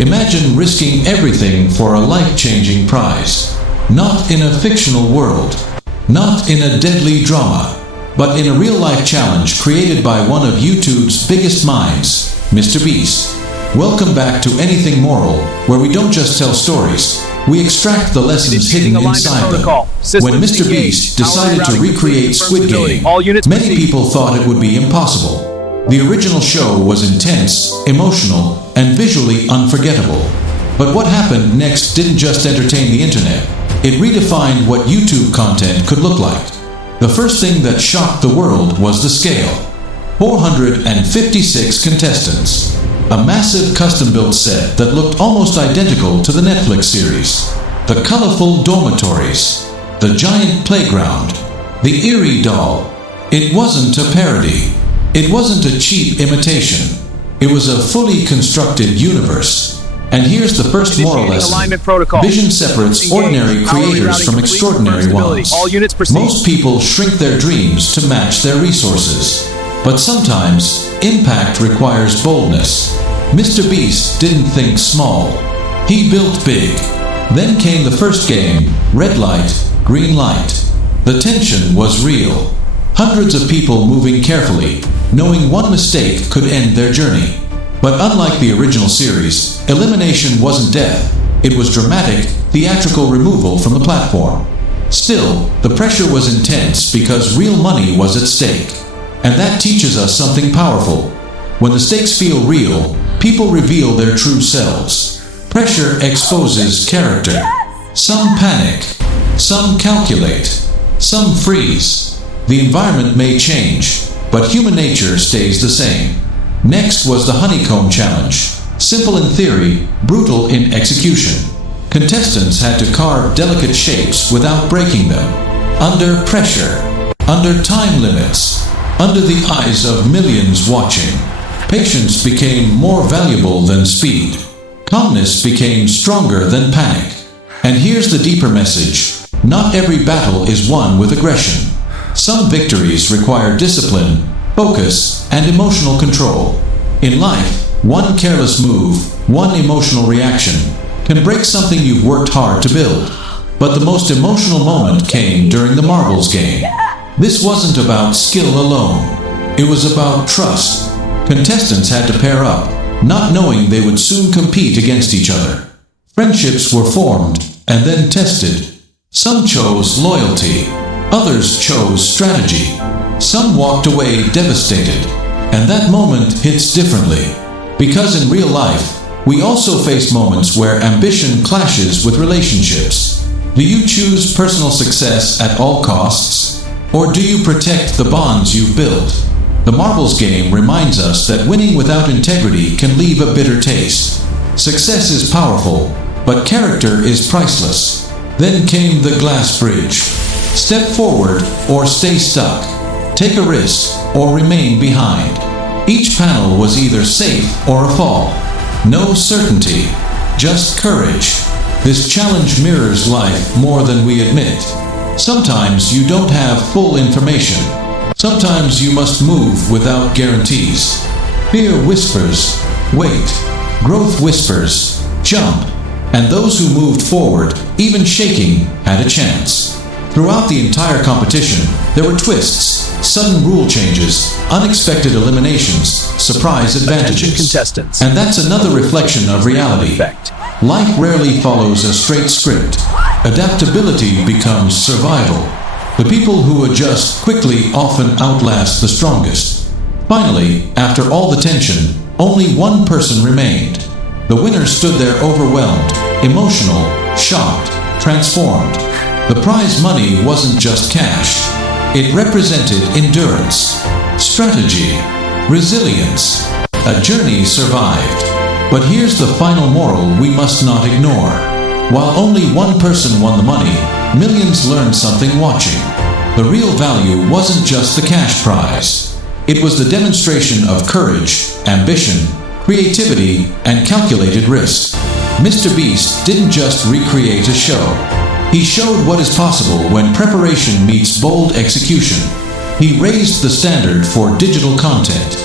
Imagine risking everything for a life-changing prize. Not in a fictional world, not in a deadly drama, but in a real-life challenge created by one of YouTube's biggest minds, MrBeast. Welcome back to Anything Moral, where we don't just tell stories, we extract the lessons hidden inside them. When MrBeast decided to recreate Squid Game, many people thought it would be impossible. The original show was intense, emotional, and visually unforgettable. But what happened next didn't just entertain the internet, it redefined what YouTube content could look like. The first thing that shocked the world was the scale. 456 contestants. A massive custom-built set that looked almost identical to the Netflix series. The colorful dormitories. The giant playground. The eerie doll. It wasn't a parody. It wasn't a cheap imitation. It was a fully constructed universe. And here's the first moral lesson. Vision separates ordinary creators from extraordinary ones. Most people shrink their dreams to match their resources. But sometimes, impact requires boldness. MrBeast didn't think small. He built big. Then came the first game, red light, green light. The tension was real. Hundreds of people moving carefully, knowing one mistake could end their journey. But unlike the original series, elimination wasn't death. It was dramatic, theatrical removal from the platform. Still, the pressure was intense because real money was at stake. And that teaches us something powerful. When the stakes feel real, people reveal their true selves. Pressure exposes character. Some panic, some calculate, some freeze. The environment may change, but human nature stays the same. Next was the honeycomb challenge. Simple in theory, brutal in execution. Contestants had to carve delicate shapes without breaking them. Under pressure, under time limits, under the eyes of millions watching. Patience became more valuable than speed. Calmness became stronger than panic. And here's the deeper message. Not every battle is won with aggression. Some victories require discipline, focus, and emotional control. In life, one careless move, one emotional reaction, can break something you've worked hard to build. But the most emotional moment came during the marbles game. This wasn't about skill alone. It was about trust. Contestants had to pair up, not knowing they would soon compete against each other. Friendships were formed and then tested. Some chose loyalty. Others chose strategy. Some walked away devastated. And that moment hits differently. Because in real life, we also face moments where ambition clashes with relationships. Do you choose personal success at all costs? Or do you protect the bonds you've built? The marbles game reminds us that winning without integrity can leave a bitter taste. Success is powerful, but character is priceless. Then came the glass bridge. Step forward or stay stuck. Take a risk or remain behind. Each panel was either safe or a fall. No certainty, just courage. This challenge mirrors life more than we admit. Sometimes you don't have full information. Sometimes you must move without guarantees. Fear whispers, wait. Growth whispers, jump. And those who moved forward, even shaking, had a chance. Throughout the entire competition, there were twists, sudden rule changes, unexpected eliminations, surprise advantages. Contestants. And that's another reflection of reality. Life rarely follows a straight script. Adaptability becomes survival. The people who adjust quickly often outlast the strongest. Finally, after all the tension, only one person remained. The winner stood there overwhelmed, emotional, shocked, transformed. The prize money wasn't just cash. It represented endurance, strategy, resilience. A journey survived. But here's the final moral we must not ignore. While only one person won the money, millions learned something watching. The real value wasn't just the cash prize. It was the demonstration of courage, ambition, creativity, and calculated risk. MrBeast didn't just recreate a show. He showed what is possible when preparation meets bold execution. He raised the standard for digital content.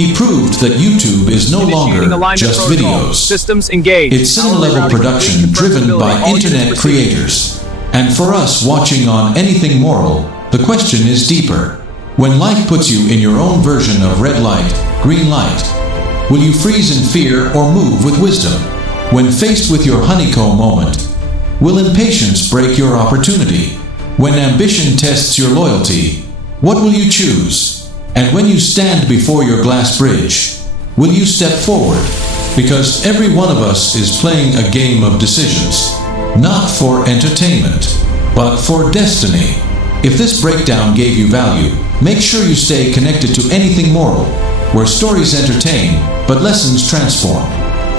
He proved that YouTube is no longer just videos. Systems engaged. It's cinema-level production driven by internet creators. And for us watching on anything moral, the question is deeper. When life puts you in your own version of red light, green light, will you freeze in fear or move with wisdom? When faced with your honeycomb moment, will impatience break your opportunity? When ambition tests your loyalty, what will you choose? And when you stand before your glass bridge, will you step forward? Because every one of us is playing a game of decisions, not for entertainment, but for destiny. If this breakdown gave you value, make sure you stay connected to anything moral, where stories entertain, but lessons transform.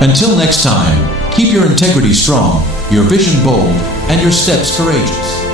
Until next time, keep your integrity strong, your vision bold, and your steps courageous.